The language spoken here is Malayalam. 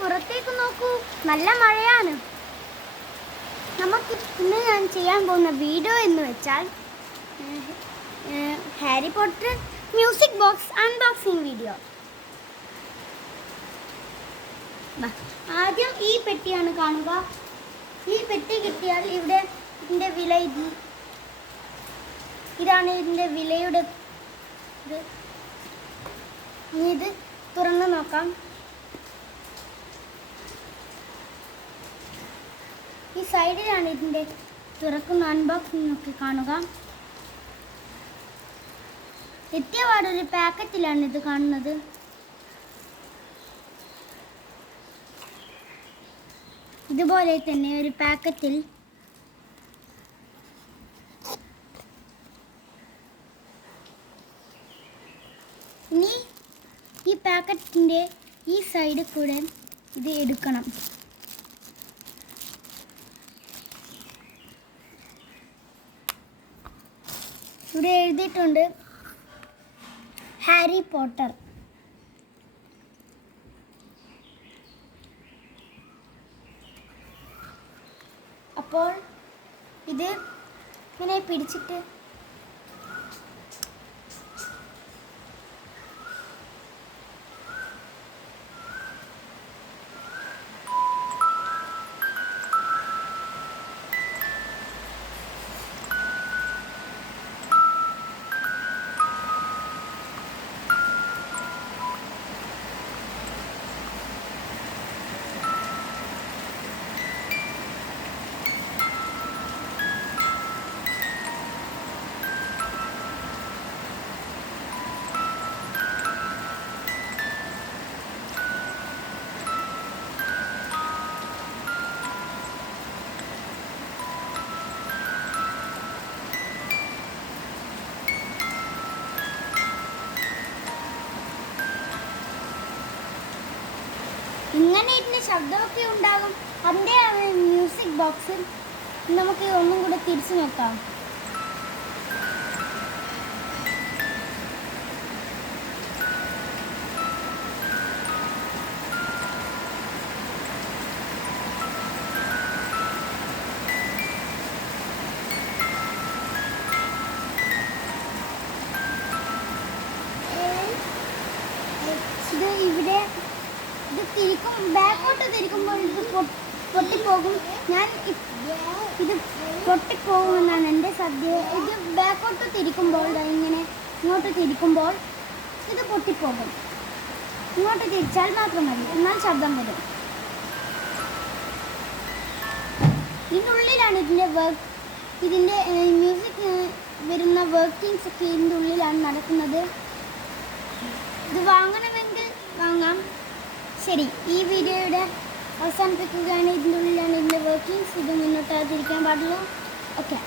പുറത്തേക്ക് നോക്കൂ, നല്ല മഴയാണ്. നമുക്ക് ഇന്ന് ഞാൻ ചെയ്യാൻ പോകുന്ന വീഡിയോ എന്ന് വെച്ചാൽ Harry Potter music box unboxing video. ആദ്യം ഈ പെട്ടിയാണ് കാണുക. ഈ പെട്ടി കിട്ടിയാൽ ഇവിടെ ഇതിൻ്റെ വില ഇതാണ് ഇതിൻ്റെ വിലയുടെ ഇത് തുറന്ന് നോക്കാം. ഈ സൈഡിലാണ് ഇതിൻ്റെ തുറക്കുന്ന അൺബോക്സിംഗ് ഒക്കെ കാണുക. എത്തിയ പാടൊരു പാക്കറ്റിലാണ് ഇത് കാണുന്നത്. ഇതുപോലെ തന്നെ ഒരു പാക്കറ്റിൽ ഇനി ഈ പാക്കറ്റിൻ്റെ ഈ സൈഡിൽ കൂടെ ഇത് എടുക്കണം. ഇവിടെ എഴുതിയിട്ടുണ്ട് ഹാരി പോട്ടർ. അപ്പോൾ ഇത് ഇങ്ങനെ പിടിച്ചിട്ട് ഇങ്ങനെ ഇതിൻ്റെ ശബ്ദമൊക്കെ ഉണ്ടാകും. അതിൻ്റെ മ്യൂസിക് ബോക്സിൽ നമുക്ക് ഒന്നും കൂടെ തിരിച്ചു നോക്കാം. ഇവിടെ ഇത് തിരിക്കും, ബാക്കോട്ട് തിരിക്കുമ്പോൾ ഇത് പൊട്ടിപ്പോകും. ഇത് പൊട്ടിപ്പോകുമെന്നാണ് എൻ്റെ സദ്യ. ഇത് ബാക്കോട്ട് തിരിക്കുമ്പോൾ ഇങ്ങനെ ഇങ്ങോട്ട് തിരിക്കുമ്പോൾ ഇത് പൊട്ടിപ്പോകും. ഇങ്ങോട്ട് തിരിച്ചാൽ മാത്രം മതി, എന്നാൽ ശബ്ദം വരും. ഇതിനുള്ളിലാണ് ഇതിൻ്റെ മ്യൂസിക് വരുന്ന വർക്കിങ്സ് ഒക്കെ ഇതിൻ്റെ ഉള്ളിലാണ് നടക്കുന്നത്. ഇത് വാങ്ങണമെങ്കിൽ വാങ്ങാം. ശരി, ഈ വീഡിയോയുടെ അവസാനിപ്പിക്കുകയാണ്. ഇതിൻ്റെ ഉള്ളിലാണ് ഇതിൻ്റെ വർക്കിങ്സ്. ഇത് മുന്നോട്ട് തിരിക്കാൻ പാടുള്ളൂ. ഓക്കെ.